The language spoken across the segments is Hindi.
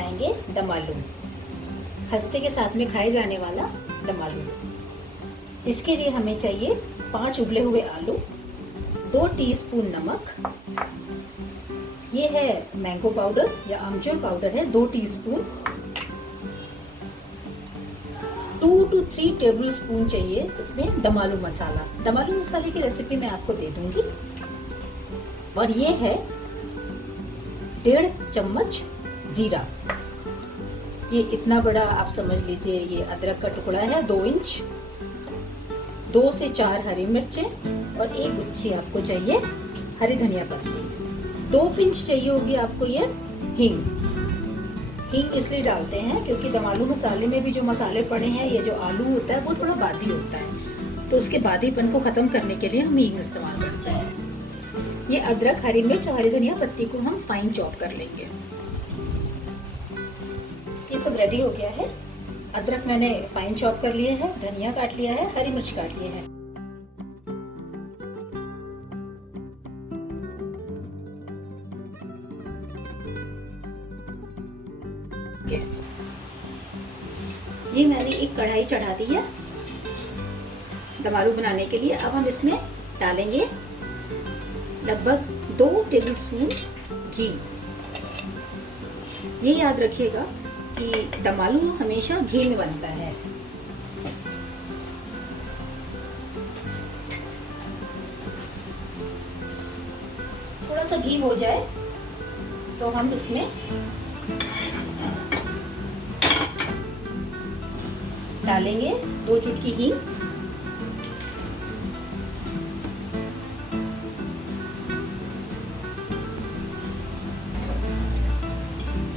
बनाएंगे दम आलू, खस्ते के साथ में खाए जाने वाला दम आलू। इसके लिए हमें चाहिए 5 उबले हुए आलू, 2 टीस्पून नमक, ये है मैंगो पाउडर या आमचूर पाउडर है 2 टीस्पून, 2 to 3 टेबल स्पून चाहिए इसमें दम आलू मसाला। दम आलू मसाले की रेसिपी मैं आपको दे दूंगी। और ये है 1.5 चम्मच जीरा, ये इतना बड़ा आप समझ लीजिए, ये अदरक का टुकड़ा है 2 इंच, 2 से 4 हरी मिर्चें और 1 गुच्छी आपको चाहिए हरी धनिया पत्ती, 2 पिंच चाहिए होगी आपको ये हींग। हींग इसलिए डालते हैं क्योंकि दम आलू मसाले में भी जो मसाले पड़े हैं, ये जो आलू होता है वो थोड़ा बादी होता है, तो उसके बादीपन को खत्म करने के लिए हम हींग इस्तेमाल करते हैं। ये अदरक, हरी मिर्च और हरी धनिया पत्ती को हम फाइन चॉप कर लेंगे। ये सब रेडी हो गया है। अदरक मैंने फाइन चॉप कर लिए है, धनिया काट लिया है, हरी मिर्च काट लिए है। ये मैंने एक कढ़ाई चढ़ा दी है दम आलू बनाने के लिए। अब हम इसमें डालेंगे लगभग 2 टेबलस्पून घी। ये याद रखिएगा कि दम आलू हमेशा घी में बनता है। थोड़ा सा घी हो जाए तो हम इसमें डालेंगे 2 चुटकी हींग,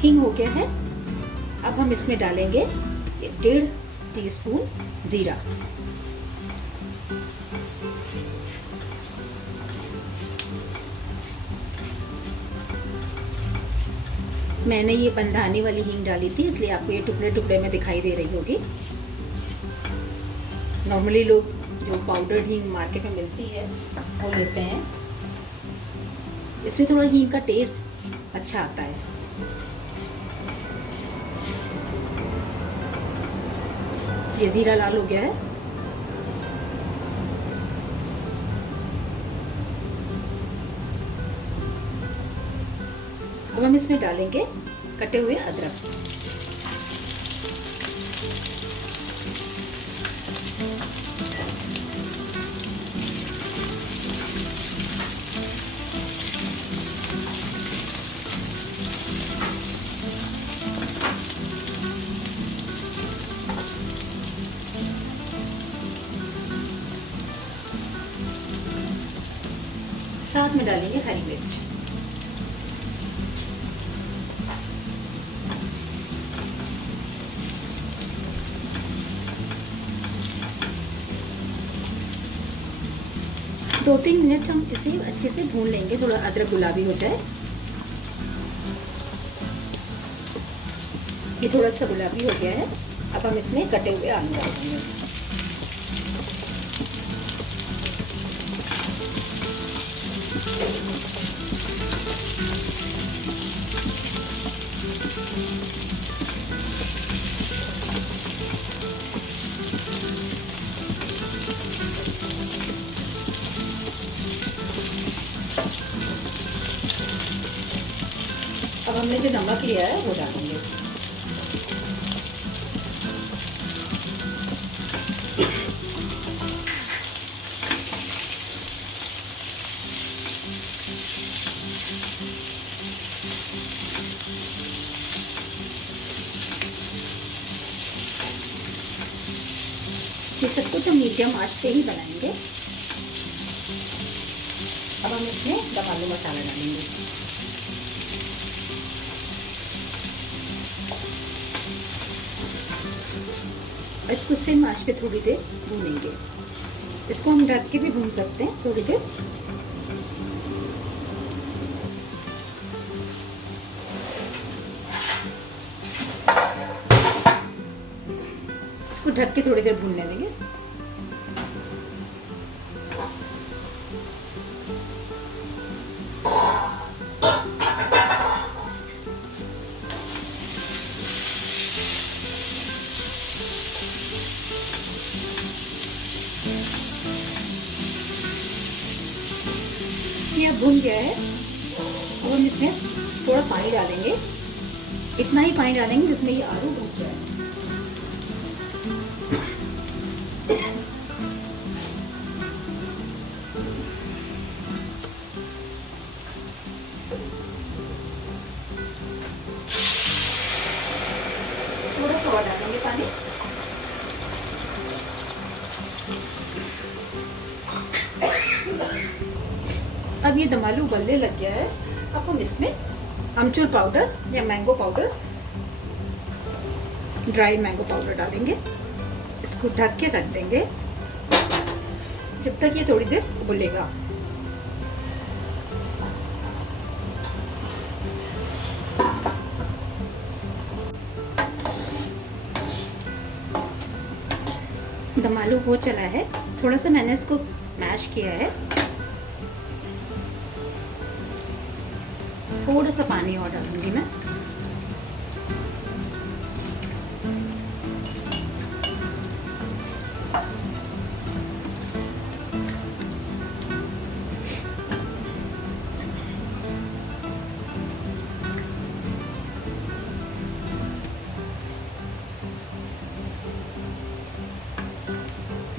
हींग हो गया है। अब हम इसमें डालेंगे 1.5 टीस्पून जीरा, मैंने ये बंधाने वाली हींग डाली थी इसलिए आपको ये टुकड़े टुकड़े में दिखाई दे रही होगी। नॉर्मली लोग जो पाउडर्ड हींग मार्केट में मिलती है वो लेते हैं, इसमें थोड़ा हींग का टेस्ट अच्छा आता है। ये जीरा लाल हो गया है। अब हम इसमें डालेंगे कटे हुए अदरक, साथ में डालेंगे हरी मिर्च। दो 3 मिनट हम इसे अच्छे से भून लेंगे, थोड़ा अदरक गुलाबी हो जाए। ये थोड़ा सा गुलाबी हो गया है। अब हम इसमें कटे हुए आलू डाल देंगे। अब हमने जो नमक लिया है वो डालेंगे। ये सब कुछ हम मीडियम आंच पे ही बनाएंगे। अब हम इसमें दम आलू मसाला डालेंगे। इसको सिम आंच पे थोड़ी देर भूनेंगे। इसको हम ढक के भी भून सकते हैं थोड़ी देर। इसको ढक के थोड़ी देर भूनने देंगे। भून गया है तो हम इसमें थोड़ा पानी डालेंगे, इतना ही पानी डालेंगे जिसमें ये आलू भून जाए। थोड़ा सा और डालेंगे पानी। अब ये दम आलू उबलने लग गया है। अब हम इसमें अमचूर पाउडर या mango powder, dry mango powder डालेंगे। इसको ढक के रख देंगे जब तक ये थोड़ी देर उबलेगा। दम आलू हो चला है, थोड़ा सा मैंने इसको मैश किया है। थोड़ा सा पानी और डालूंगी मैं।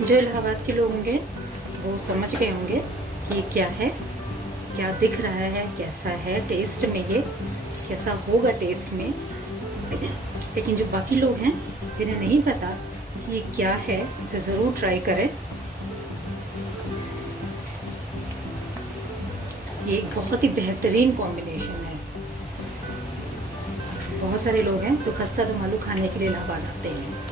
जो इलाहाबाद के लोग होंगे वो समझ गए होंगे कि क्या है, क्या दिख रहा है, कैसा है टेस्ट में, ये कैसा होगा टेस्ट में। लेकिन जो बाकी लोग हैं जिन्हें नहीं पता ये क्या है, इसे ज़रूर ट्राई करें। ये एक बहुत ही बेहतरीन कॉम्बिनेशन है। बहुत सारे लोग हैं जो खस्ता दम आलू खाने के लिए इलाहाबाद आते हैं।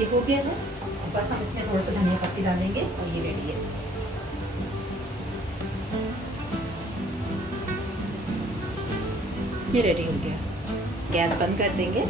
ये हो गया है, बस हम इसमें थोड़ा सा धनिया पत्ती डालेंगे और ये रेडी है। ये रेडी हो गया, गैस बंद कर देंगे।